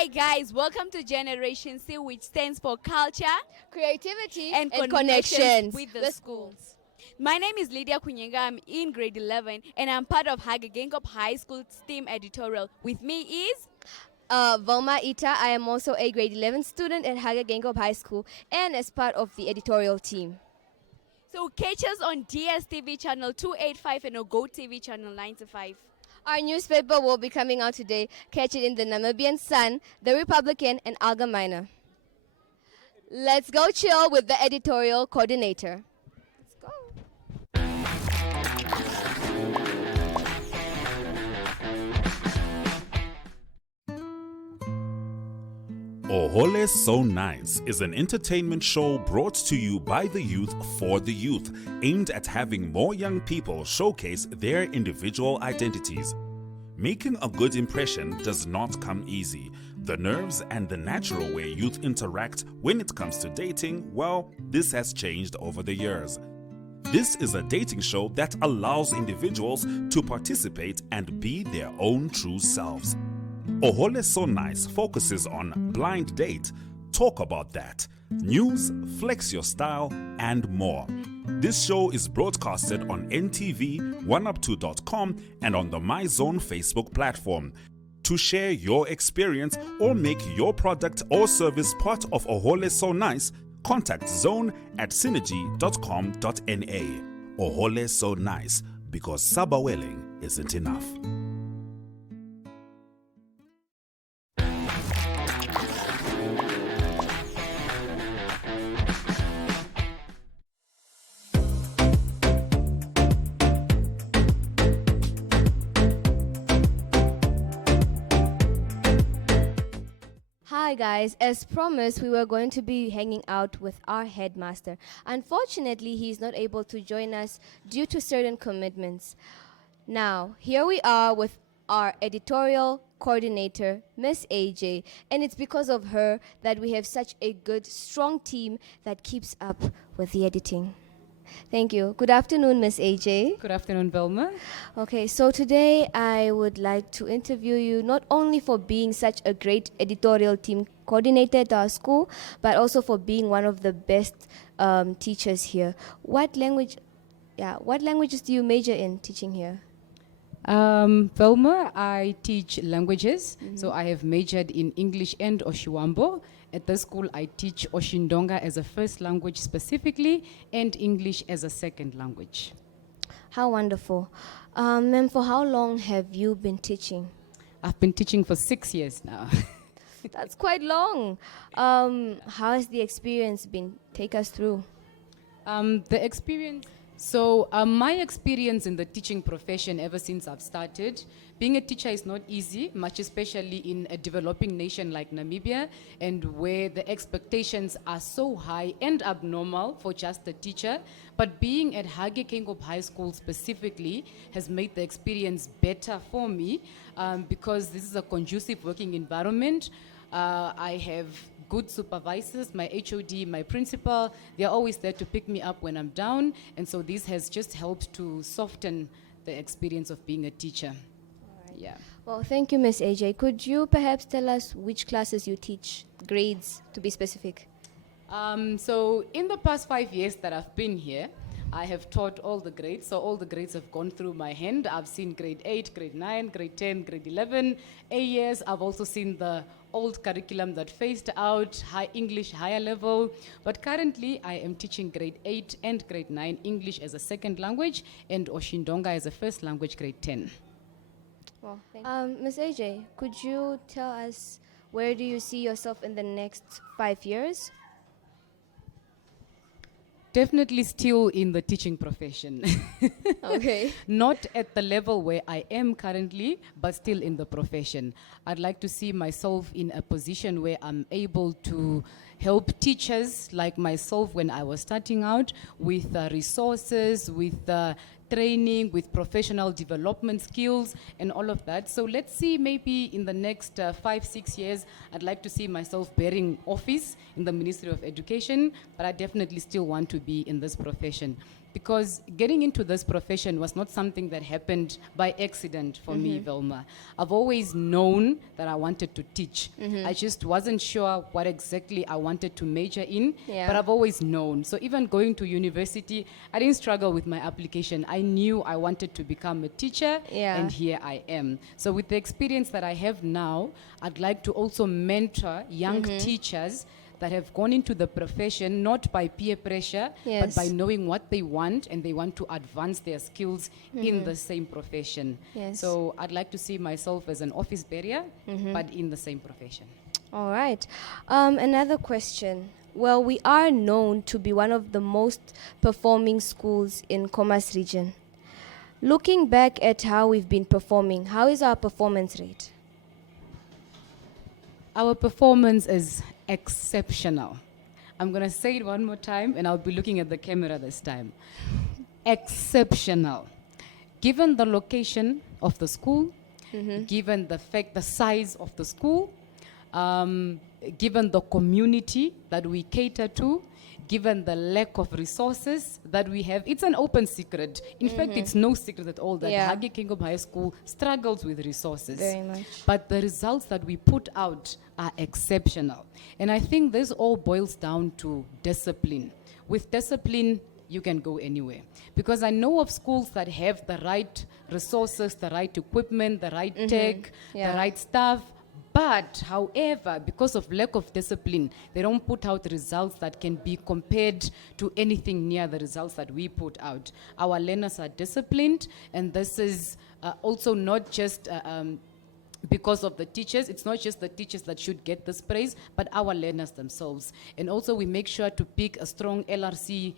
Hi guys, welcome to Generation C, which stands for culture creativity and connections with the schools. My name is Lydia Kunyenga. I'm in grade 11 and I'm part of Hage Geingob High School STEAM editorial. With me is Vilma Ita. I am also a grade 11 student at Hage Geingob High School and as part of the editorial team. So catch us on DSTV channel 285 and Go TV channel 95. Our newspaper will be coming out today. Catch it in the Namibian Sun, the Republican, and Algemeiner. Let's go chill with the editorial coordinator. Let's go. Ohole So Nice is an entertainment show brought to you by the youth for the youth, aimed at having more young people showcase their individual identities. Making a good impression does not come easy. The nerves and the natural way youth interact when it comes to dating, well, this has changed over the years. This is a dating show that allows individuals to participate and be their own true selves. Ohole So Nice focuses on blind date, talk about that, news, flex your style, and more. This show is broadcasted on NTV, 1up2.com, and on the MyZone Facebook platform. To share your experience or make your product or service part of Ohole So Nice, contact Zone at synergy.com.na. Ohole So Nice, because sabawelling isn't enough. Hi guys, as promised, we were going to be hanging out with our headmaster. Unfortunately, he's not able to join us due to certain commitments. Now, here we are with our editorial coordinator, Miss AJ, and it's because of her that we have such a good, strong team that keeps up with the editing. Thank you. Good afternoon, Miss AJ. Good afternoon, Velma. Okay, so today I would like to interview you not only for being such a great editorial team coordinator at our school, but also for being one of the best teachers here. What languages do you major in teaching here? Velma, I teach languages, so I have majored in English and Oshiwambo. At the school, I teach Oshindonga as a first language specifically, and English as a second language. How wonderful. Ma'am, for how long have you been teaching? I've been teaching for 6 years now. That's quite long. How has the experience been? Take us through. The experience... my experience in the teaching profession ever since I've started, being a teacher is not easy, much especially in a developing nation like Namibia, and where the expectations are so high and abnormal for just a teacher. But being at Hage Geingob High School specifically has made the experience better for me because this is a conducive working environment. I have good supervisors, my HOD, my principal. They're always there to pick me up when I'm down. And so this has just helped to soften the experience of being a teacher. Right. Yeah. Well, thank you, Miss AJ. Could you perhaps tell us which classes you teach, grades to be specific? So in the past 5 years that I've been here, I have taught all the grades, so all the grades have gone through my hand. I've seen grade 8, grade 9, grade 10, grade 11, A years. I've also seen the old curriculum that phased out, high English, higher level. But currently, I am teaching grade 8 and grade 9 English as a second language and Oshindonga as a first language, grade 10. Well, thank you. Ms. AJ, could you tell us where do you see yourself in the next 5 years? Definitely still in the teaching profession. Okay. Not at the level where I am currently, but still in the profession. I'd like to see myself in a position where I'm able to help teachers like myself when I was starting out with resources, with training, with professional development skills and all of that. So let's see, maybe in the next 5-6 years, I'd like to see myself bearing office in the Ministry of Education, but I definitely still want to be in this profession. because getting into this profession was not something that happened by accident for me, Velma. I've always known that I wanted to teach. I just wasn't sure what exactly I wanted to major in, Yeah. but I've always known. So even going to university, I didn't struggle with my application. I knew I wanted to become a teacher, Yeah. and here I am. So with the experience that I have now, I'd like to also mentor young teachers that have gone into the profession not by peer pressure, Yes. but by knowing what they want, and they want to advance their skills in the same profession. Yes. So I'd like to see myself as an office barrier, but in the same profession. All right. Another question. Well, we are known to be one of the most performing schools in Commerce region. Looking back at how we've been performing, how is our performance rate? Our performance is exceptional. I'm going to say it one more time, and I'll be looking at the camera this time. Exceptional. Given the location of the school, given the size of the school, given the community that we cater to, given the lack of resources that we have, it's an open secret. In fact, it's no secret at all that Yeah. Hage Geingob High School struggles with resources. Very much. But the results that we put out are exceptional. And I think this all boils down to discipline. With discipline, you can go anywhere. Because I know of schools that have the right resources, the right equipment, the right tech, Yeah. the right staff. But, however, because of lack of discipline, they don't put out results that can be compared to anything near the results that we put out. Our learners are disciplined, and this is also not just because of the teachers. It's not just the teachers that should get this praise, but our learners themselves. And also we make sure to pick a strong LRC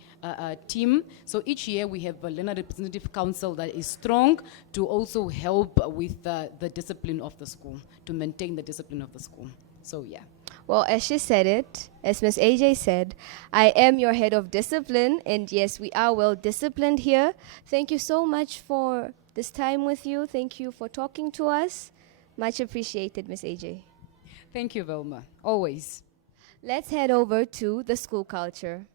team. So each year we have a learner representative council that is strong to also help with the discipline of the school, to maintain the discipline of the school. So yeah. Well, as she said it, as Ms. AJ said, I am your head of discipline, and yes, we are well disciplined here. Thank you so much for this time with you. Thank you for talking to us. Much appreciated, Ms. AJ. Thank you, Velma. Always. Let's head over to the school culture.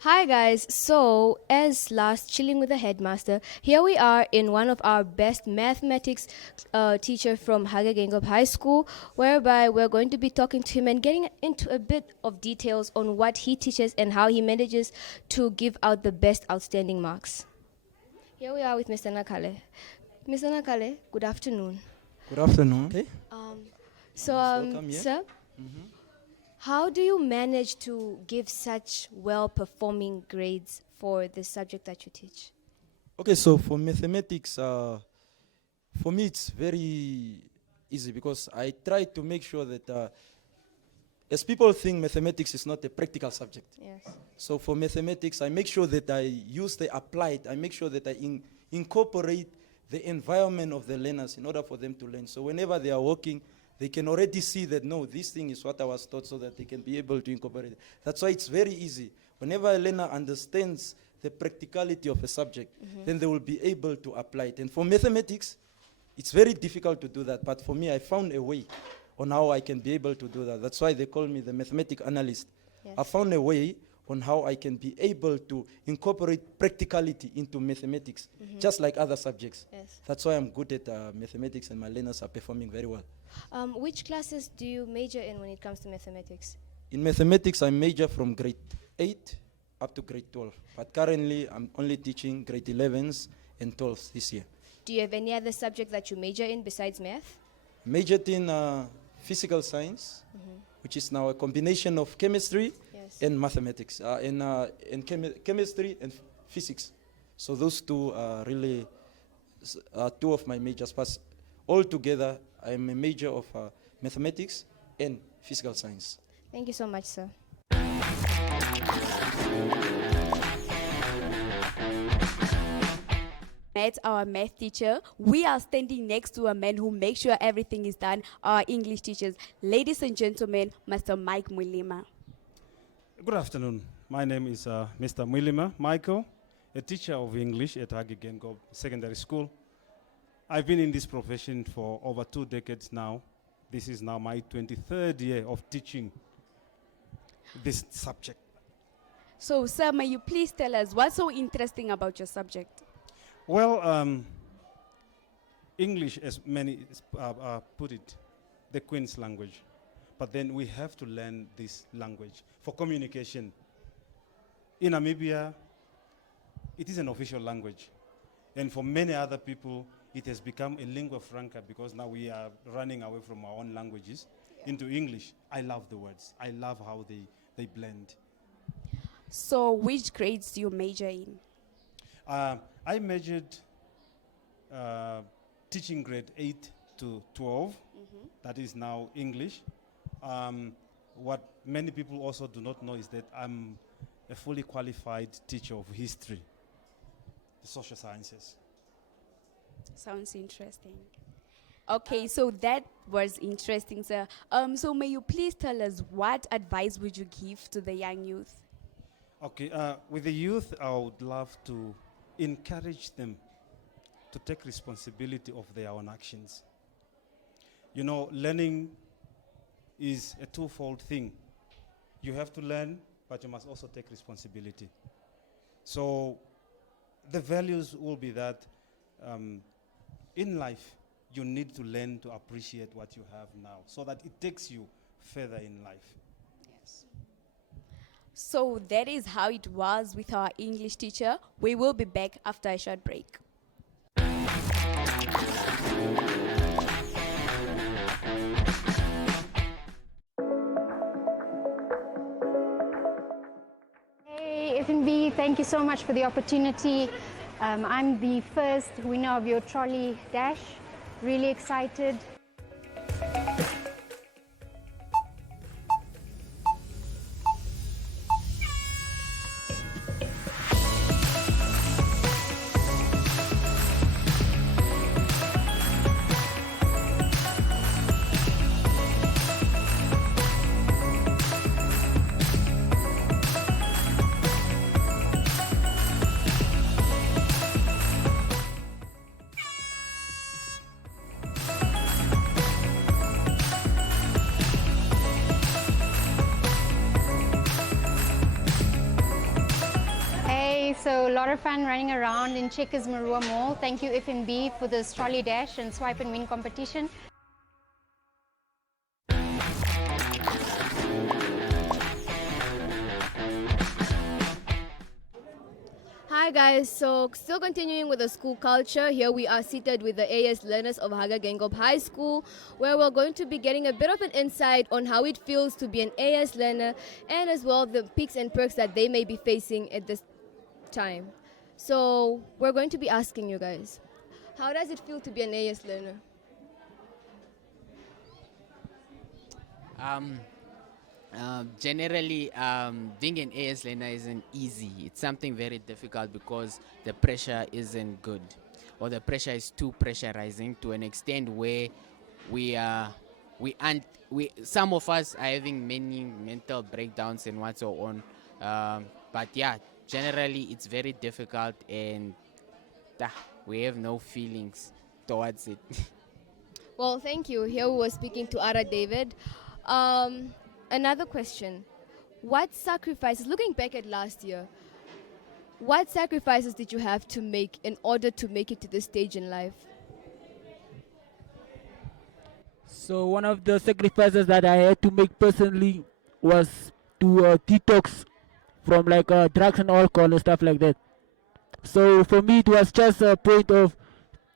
Hi guys, so as last chilling with the headmaster, here we are in one of our best mathematics teacher from Hage Geingob High School, whereby we're going to be talking to him and getting into a bit of details on what he teaches and how he manages to give out the best outstanding marks. Here we are with Mr. Nakale. Mr. Nakale, good afternoon. Good afternoon. Okay. Sir, Welcome, yeah. how do you manage to give such well-performing grades for the subject that you teach? Okay, so for mathematics, for me it's very easy because I try to make sure that as people think mathematics is not a practical subject. Yes. So for mathematics, I make sure that I use the applied, I make sure that I incorporate the environment of the learners in order for them to learn. So whenever they are working, they can already see that, no, this thing is what I was taught, so that they can be able to incorporate it. That's why it's very easy. Whenever a learner understands the practicality of a subject, then they will be able to apply it. And for mathematics, it's very difficult to do that. But for me, I found a way on how I can be able to do that. That's why they call me the mathematic analyst. Yes. I found a way on how I can be able to incorporate practicality into mathematics, just like other subjects. Yes. That's why I'm good at mathematics, and my learners are performing very well. Which classes do you major in when it comes to mathematics? In mathematics, I major from grade 8 up to grade 12. But currently, I'm only teaching grade 11s and 12s this year. Do you have any other subject that you major in besides math? Majored in physical science, which is now a combination of chemistry Yes. and mathematics, and chemistry and physics. So those two are really two of my majors. But altogether, I am a major of mathematics and physical science. Thank you so much, sir. Met our math teacher. We are standing next to a man who makes sure everything is done, our English teachers. Ladies and gentlemen, Mr. Mike Mulima. Good afternoon. My name is Mr. Mulima Michael, a teacher of English at Hage Geingob Secondary School. I've been in this profession for over 2 decades now. This is now my 23rd year of teaching this subject. So, sir, may you please tell us what's so interesting about your subject? Well, English, as many put it, the Queen's language. But then we have to learn this language for communication. In Namibia, it is an official language. And for many other people, it has become a lingua franca because now we are running away from our own languages into English. I love the words. I love how they blend. So, which grades do you major in? I majored teaching grade 8 to 12. That is now English. What many people also do not know is that I'm a fully qualified teacher of history, the social sciences. Sounds interesting. Okay, so that was interesting, sir. So may you please tell us what advice would you give to the young youth? Okay, with the youth, I would love to encourage them to take responsibility of their own actions. You know, learning is a twofold thing. You have to learn, but you must also take responsibility. So the values will be that in life, you need to learn to appreciate what you have now so that it takes you further in life. Yes. So that is how it was with our English teacher. We will be back after a short break. Hey, FNB, thank you so much for the opportunity. I'm the first winner of your trolley dash. Really excited. So a lot of fun running around in Checkers Marua Mall. Thank you FNB for this trolley dash and swipe and win competition. Hi guys, so still continuing with the school culture, here we are seated with the AS learners of Hage Geingob High School, where we're going to be getting a bit of an insight on how it feels to be an AS learner and as well the peaks and perks that they may be facing at this time. So we're going to be asking you guys, how does it feel to be an AS learner? Generally, being an AS learner isn't easy. It's something very difficult because the pressure isn't good, or the pressure is too pressurizing to an extent where some of us are having many mental breakdowns and what so on. But yeah, generally it's very difficult, and we have no feelings towards it. Well, thank you. Here we were speaking to Ara David. Another question. What sacrifices, looking back at last year, what sacrifices did you have to make in order to make it to this stage in life? So one of the sacrifices that I had to make personally was to detox from like drugs and alcohol and stuff like that. So for me it was just a point of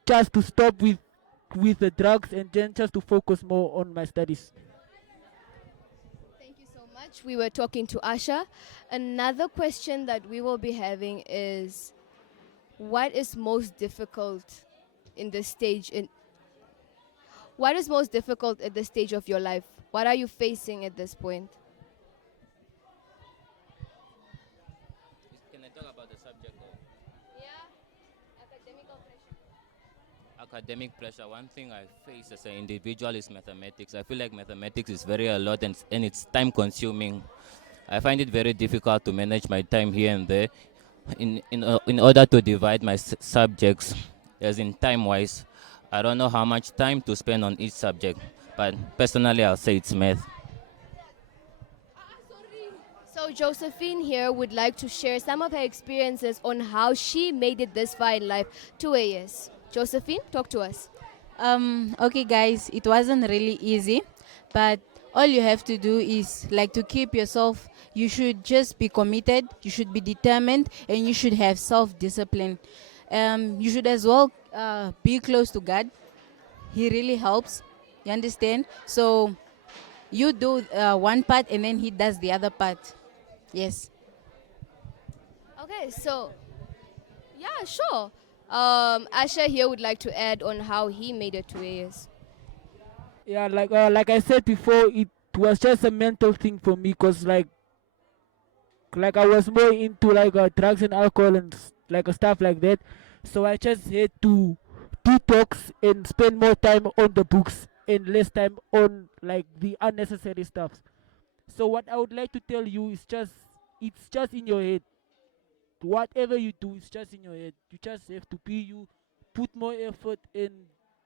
just to stop with the drugs and then just to focus more on my studies. Thank you so much. We were talking to Asha. Another question that we will be having is, what is most difficult in this stage in what is most difficult at this stage of your life? What are you facing at this point? Can I talk about the subject? Academic pressure. One thing I face as an individual is mathematics. I feel like mathematics is very a lot and it's time consuming. I find it very difficult to manage my time here and there in order to divide my subjects, as in time wise. I don't know how much time to spend on each subject, but personally I'll say it's math. So Josephine here would like to share some of her experiences on how she made it this far in life to AS. Josephine, talk to us. Okay, guys, it wasn't really easy, but all you have to do is like to keep yourself. You should just be committed, you should be determined, and you should have self-discipline. You should as well be close to God. He really helps. You understand? So you do one part, and then He does the other part. Yes. Okay, so yeah, sure. Asha here would like to add on how he made it to AS. Yeah, like I said before, it was just a mental thing for me, cause like I was more into like drugs and alcohol and stuff like that. So I just had to detox and spend more time on the books and less time on like the unnecessary stuff. So what I would like to tell you is it's just in your head. Whatever you do is just in your head. You just have to be you, put more effort, and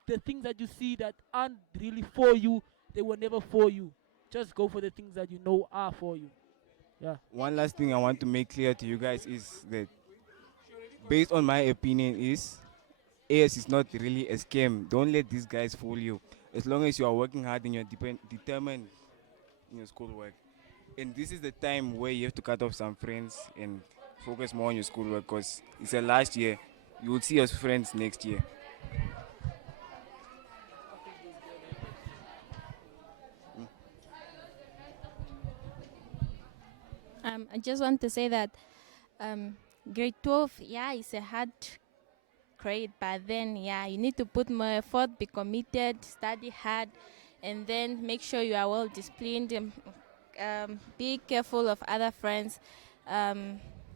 the things that you see that aren't really for you, they were never for you. Just go for the things that you know are for you. Yeah. One last thing I want to make clear to you guys is that, based on my opinion, is AS is not really a scam. Don't let these guys fool you. As long as you are working hard and you're determined in your schoolwork. And this is the time where you have to cut off some friends and focus more on your schoolwork, because it's a last year. You will see your friends next year. I just want to say that grade 12, yeah, it's a hard grade, but then, yeah, you need to put more effort, be committed, study hard, and then make sure you are well disciplined. Be careful of other friends.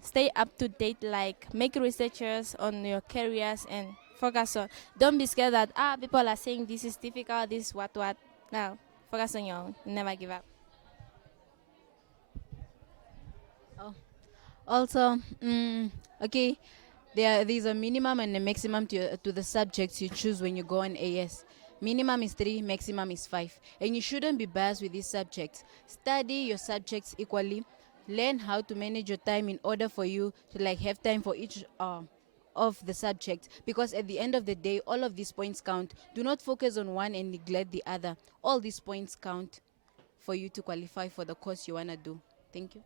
Stay up to date, like make researchers on your careers and focus on. Don't be scared that people are saying this is difficult, this is what. No, focus on your own. Never give up. Also, okay, there's a minimum and a maximum to the subjects you choose when you go on AS. Minimum is 3, maximum is 5. And you shouldn't be biased with these subjects. Study your subjects equally. Learn how to manage your time in order for you to like have time for each of the subjects. Because at the end of the day, all of these points count. Do not focus on one and neglect the other. All these points count for you to qualify for the course you want to do. Thank you.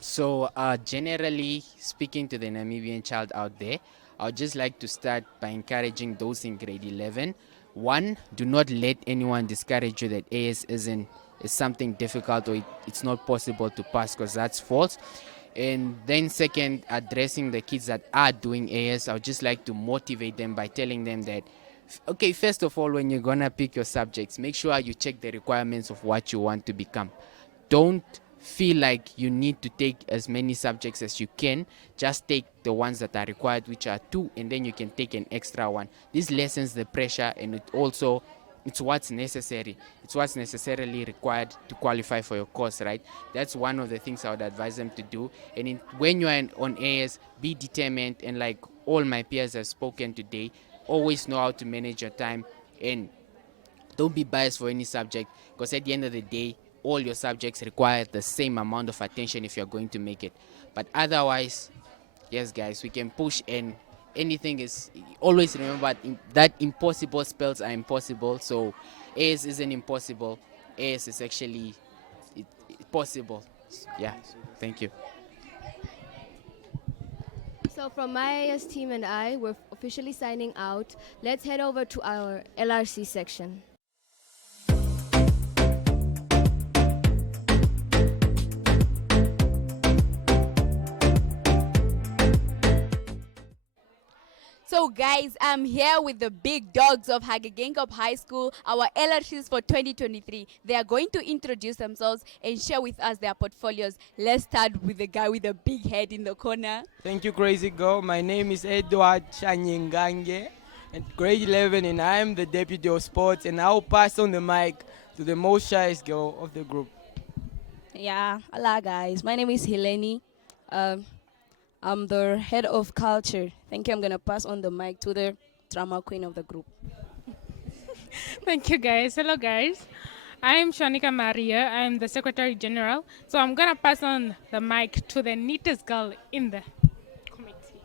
So generally speaking to the Namibian child out there, I would just like to start by encouraging those in grade 11. One, do not let anyone discourage you that AS is something difficult or it's not possible to pass, because that's false. And then second, addressing the kids that are doing AS, I would just like to motivate them by telling them that, okay, first of all, when you're going to pick your subjects, make sure you check the requirements of what you want to become. Don't feel like you need to take as many subjects as you can. Just take the ones that are required, which are 2, and then you can take an extra one. This lessens the pressure, and it's what's necessary. It's what's necessarily required to qualify for your course, right? That's one of the things I would advise them to do. And when you're on AS, be determined, and like all my peers have spoken today, always know how to manage your time, and don't be biased for any subject, because at the end of the day, all your subjects require the same amount of attention if you're going to make it. But otherwise, yes, guys, we can push, and anything is, always remember that impossible spells are impossible. So AS isn't impossible. AS is actually possible. Yeah, thank you. So from my AS team and I, we're officially signing out. Let's head over to our LRC section. So guys, I'm here with the big dogs of Hage Geingob High School, our LRCs for 2023. They are going to introduce themselves and share with us their portfolios. Let's start with the guy with the big head in the corner. Thank you, Crazy Girl. My name is Edward Chanyengange, at grade 11, and I am the deputy of sports. And I'll pass on the mic to the most shyest girl of the group. Yeah, hello guys. My name is Heleni. I'm the head of culture. Thank you. I'm gonna pass on the mic to the drama queen of the group. Thank you, guys. Hello, guys. I'm Shanika Maria. I'm the Secretary General. So I'm going to pass on the mic to the neatest girl in the committee.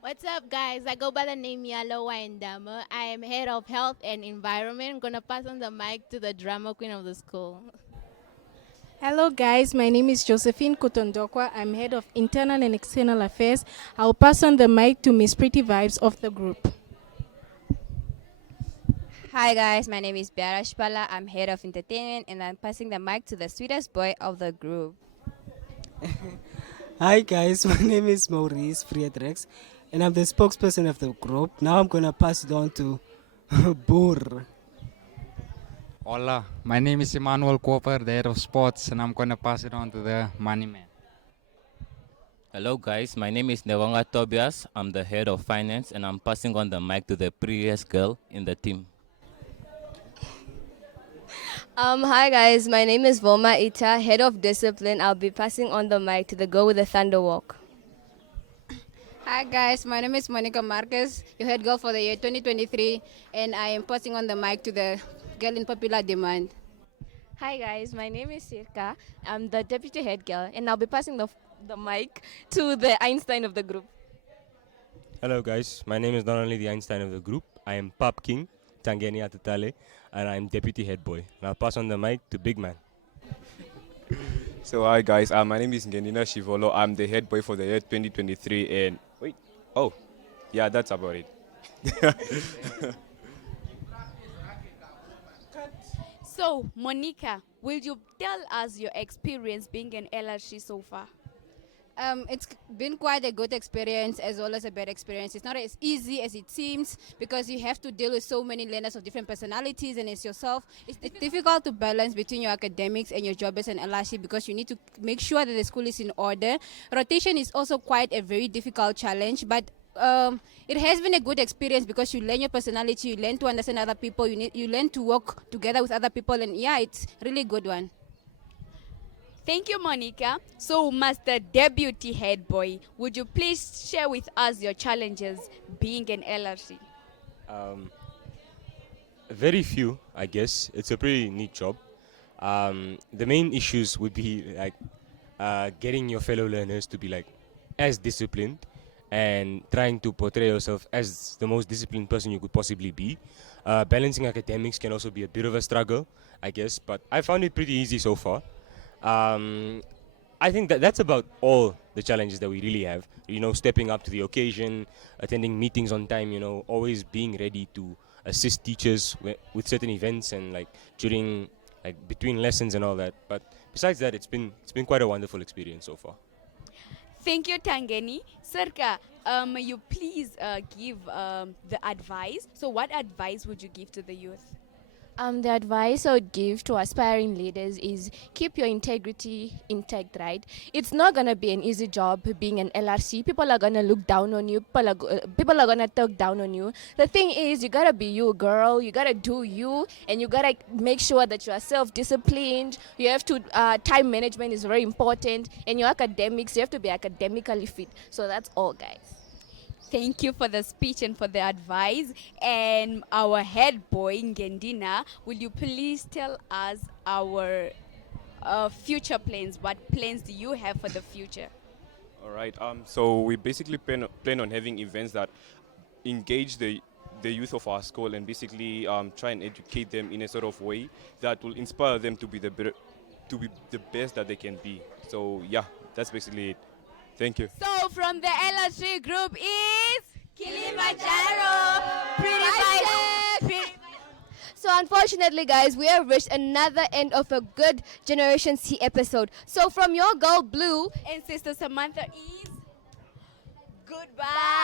What's up, guys? I go by the name Yalo Waindama. I am head of health and environment. I'm going to pass on the mic to the drama queen of the school. Hello guys, my name is Josephine Kutondokwa. I'm head of internal and external affairs. I'll pass on the mic to Miss Pretty Vibes of the group. Hi guys, my name is Biara Shpala. I'm head of entertainment and I'm passing the mic to the sweetest boy of the group. Hi guys, my name is Maurice Friedrichs and I'm the spokesperson of the group. Now I'm gonna pass it on to Boer. Hola, my name is Emmanuel Cooper, the head of sports, and I'm going to pass it on to the money man. Hello guys, my name is Nevanga Tobias. I'm the head of finance and I'm passing on the mic to the prettiest girl in the team. Hi guys, my name is Voma Ita, head of discipline. I'll be passing on the mic to the girl with the thunder walk. Hi guys, my name is Monica Marquez, your head girl for the year 2023, and I am passing on the mic to the girl in popular demand. Hi guys, my name is Sirka. I'm the deputy head girl and I'll be passing the mic to the Einstein of the group. Hello guys, my name is not only the Einstein of the group, I am Pap King, Tangeni Atatale, and I'm deputy head boy. And I'll pass on the mic to Big Man. So hi guys, my name is Ngenina Shivolo. I'm the head boy for the year 2023 and yeah, that's about it. So, Monica, will you tell us your experience being an LRC so far? It's been quite a good experience as well as a bad experience. It's not as easy as it seems because you have to deal with so many learners of different personalities, and as yourself, it's difficult to balance between your academics and your job as an LRC because you need to make sure that the school is in order. Rotation is also quite a very difficult challenge, but it has been a good experience because you learn your personality, you learn to understand other people, you learn to work together with other people, and yeah, it's really a good one. Thank you, Monica. So, Master Deputy Head Boy, would you please share with us your challenges being an LRC? Very few, I guess. It's a pretty neat job. The main issues would be like getting your fellow learners to be like as disciplined and trying to portray yourself as the most disciplined person you could possibly be. Balancing academics can also be a bit of a struggle, I guess, but I found it pretty easy so far. I think that's about all the challenges that we really have. You know, stepping up to the occasion, attending meetings on time, you know, always being ready to assist teachers with certain events and like during, like between lessons and all that. But besides that, it's been quite a wonderful experience so far. Thank you, Tangeni. Sirka, may you please give the advice. So what advice would you give to the youth? The advice I would give to aspiring leaders is keep your integrity intact, right? It's not going to be an easy job being an LRC. People are going to look down on you. People are going to talk down on you. The thing is, you got to be you, girl. You got to do you, and you got to make sure that you are self-disciplined. You have to, time management is very important. And your academics, you have to be academically fit. So that's all, guys. Thank you for the speech and for the advice. And our head boy, Ngendina, will you please tell us our future plans? What plans do you have for the future? All right. So we basically plan on having events that engage the youth of our school and basically try and educate them in a sort of way that will inspire them to be the best that they can be. So yeah, that's basically it. Thank you. So from the LRC group is Kilimanjaro, Pretty. So unfortunately, guys, we have reached another end of a good Generation C episode. So from your girl Blue and sister Samantha is goodbye.